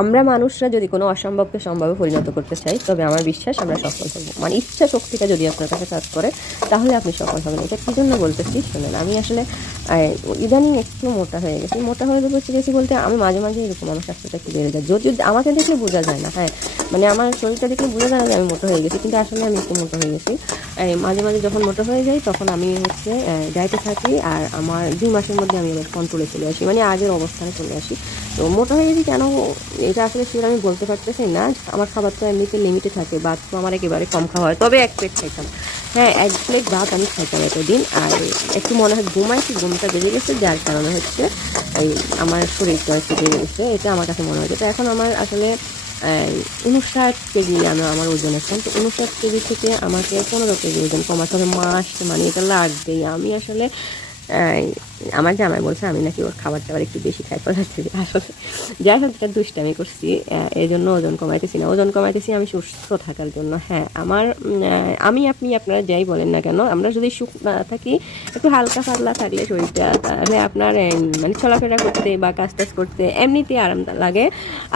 আমরা মানুষরা যদি কোনো অসম্ভবকে সম্ভবে পরিণত করতে চাই, তবে আমার বিশ্বাস আমরা সফল হব। মানে ইচ্ছা শক্তিটা যদি আপনার কাছে কাজ করে, তাহলে আপনি সফল হবেন। এটা কী জন্য বলতেছি শোনেন। আমি আসলে ইদানিং একটু মোটা হয়ে গেছি। মোটা হয়ে গেছি বলতে আমি মাঝে মাঝে এরকম আমার স্বাস্থ্যটা একটু বেড়ে যায়। যদি আমাকে দেখলে বোঝা যায় না, হ্যাঁ, মানে আমার শরীরটা দেখলে বোঝা যায় না যে আমি মোটা হয়ে গেছি, কিন্তু আসলে আমি একটু মোটা হয়ে গেছি। মাঝে মাঝে যখন মোটা হয়ে যাই, তখন আমি হচ্ছে ডায়েটে থাকি, আর আমার 2 মাসের মধ্যে আমি এবার কন্ট্রোলে চলে আসি, মানে আগের অবস্থানে চলে আসি। তো মোটা হয়ে গেছি কেন, এটা আসলে শিওর আমি বলতে পারতেছি না। আমার খাবার তো এমনিতে লিমিটে থাকে, ভাত তো আমার একেবারে কম খাওয়া হয়, তবে 1 প্লেট খাইতাম। হ্যাঁ, 1 প্লেট ভাত আমি খাইতাম এতদিন। আর একটু মনে হয় ঘুমাইছি, ঘুমটা বেজে গেছে, যার কারণে হচ্ছে এই আমার শরীরটা একটু বেড়ে গেছে, এটা আমার কাছে মনে হয়। তো এখন আমার আসলে 59 কেজি আমার ওজন এখন। তো 59 কেজি থেকে আমাকে 15 কেজি ওজন কমাতে হবে মাস্ট, মানে এটা লাগবেই। আমি আসলে আমার জামাই বলছে আমি নাকি ওর খাবার টাবার একটু বেশি খাই পড়াচ্ছি। আসলে যাই হোক, এটা দুষ্টামি করছি, এই জন্য ওজন কমাইতেছি না। ওজন কমাইতেছি আমি সুস্থ থাকার জন্য। হ্যাঁ, আমার আমি আপনি আপনারা যাই বলেন না কেন, আমরা যদি সুখ না থাকি, একটু হালকা পাতলা থাকলে শরীরটা, তাহলে আপনার মানে চলাফেরা করতে বা কাজ টাজ করতে এমনিতেই আরাম লাগে,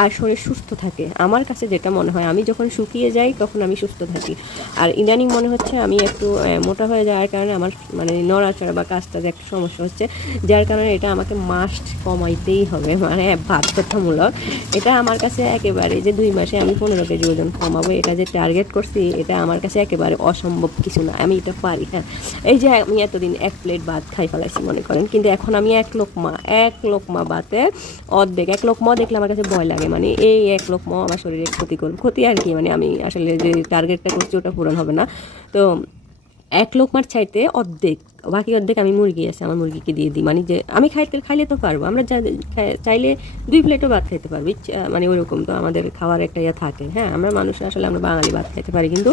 আর শরীর সুস্থ থাকে। আমার কাছে যেটা মনে হয়, আমি যখন শুকিয়ে যাই তখন আমি সুস্থ থাকি। আর ইদানিং মনে হচ্ছে আমি একটু মোটা হয়ে যাওয়ার কারণে আমার মানে নড়াচড়া বা কাজ টাজ একটু সমস্যা হচ্ছে, যার কারণে এটা আমাকে মাস্ট কমাইতেই হবে, মানে বাধ্যতামূলক। এটা আমার কাছে একেবারে, যে 2 মাসে আমি 15 কেজি ওজন কমাবো, এটা যে টার্গেট করছি, এটা আমার কাছে একেবারে অসম্ভব কিছু না। আমি এটা পারি। হ্যাঁ, এই যে আমি এতদিন 1 প্লেট ভাত খাই ফেলাইছি মনে করেন, কিন্তু এখন আমি এক লোকমা ভাতে অর্ধেক, 1 লোকমা দেখলে আমার কাছে ভয় লাগে। মানে এই 1 লোকমা আমার শরীরে ক্ষতি আর কি, মানে আমি আসলে যে টার্গেটটা করছি ওটা পূরণ হবে না। তো 1 লোকমার চাইতে অর্ধেক, বাকি অর্ধেক আমি মুরগি আছে, আমার মুরগিকে দিয়ে দিই। মানে যে আমি খাইলে তো পারবো, আমরা চাইলে 2 প্লেটও ভাত খাইতে পারবো, মানে ওইরকম তো আমাদের খাওয়ার একটা ইয়ে থাকে। হ্যাঁ, আমরা মানুষ আসলে, আমরা বাঙালি ভাত খাইতে পারি, কিন্তু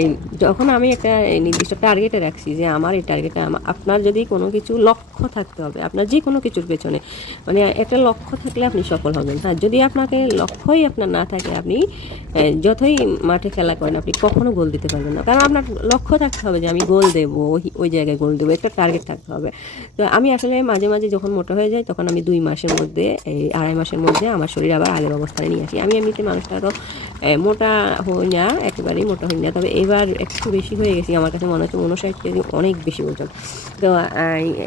এই যখন আমি একটা নির্দিষ্ট টার্গেটে রাখছি যে আমার এই টার্গেটে, আপনার যদি কোনো কিছু লক্ষ্য থাকতে হবে, আপনার যে কোনো কিছুর পেছনে মানে একটা লক্ষ্য থাকলে আপনি সফল হবেন। হ্যাঁ, যদি আপনাকে লক্ষ্যই আপনার না থাকে, আপনি যতই মাঠে খেলা করেন, আপনি কখনো গোল দিতে পারবেন না। কারণ আপনার লক্ষ্য থাকতে হবে যে আমি গোল দেবো, ওই জায়গায় গোল দেবো, একটা টার্গেট থাকতে হবে। তো আমি আসলে মাঝে মাঝে যখন মোটা হয়ে যাই, তখন আমি 2 মাসের মধ্যে, এই 2.5 মাসের মধ্যে আমার শরীর আবার আগের অবস্থায় নিয়ে আসি। আমি এমনিতে মানুষটা আরও মোটা হই না, একেবারেই মোটা হই না, তবে এবার একটু বেশি হয়ে গেছি। আমার কাছে মনে হচ্ছে 59 কেজি অনেক বেশি ওজন। তো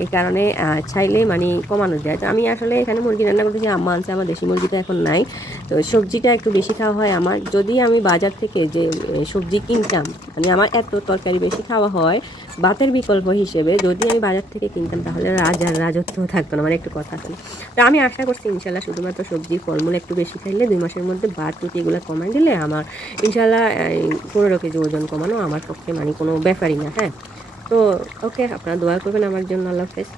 এই কারণে চাইলে মানে কমানো যায়। তো আমি আসলে এখানে মুরগি রান্না করতেছি, আম্মা আনছে, আমার দেশি মুরগিটা এখন নাই। তো সবজিটা একটু বেশি খাওয়া হয় আমার। যদি আমি বাজার থেকে যে সবজি কিনতাম, মানে আমার এত তরকারি বেশি খাওয়া হয়, ভাতের বিকল্প হিসেবে যদি আমি বাজার থেকে কিনতাম, তাহলে রাজত্ব থাকতো না, মানে একটু কথা আছে। তো আমি আশা করছি ইনশাল্লাহ শুধুমাত্র সবজি ফলমূল একটু বেশি খাইলে, 2 মাসের মধ্যে ভাত রুটি এগুলো কমাই দিলে আমার ইনশাল্লাহ 15 কেজি ওজন কমানো আমার পক্ষে মানে কোনো ব্যাপারই না। হ্যাঁ, তো ওকে, আপনারা দোয়া করবেন আমার জন্য। আল্লাহ হাফেজ।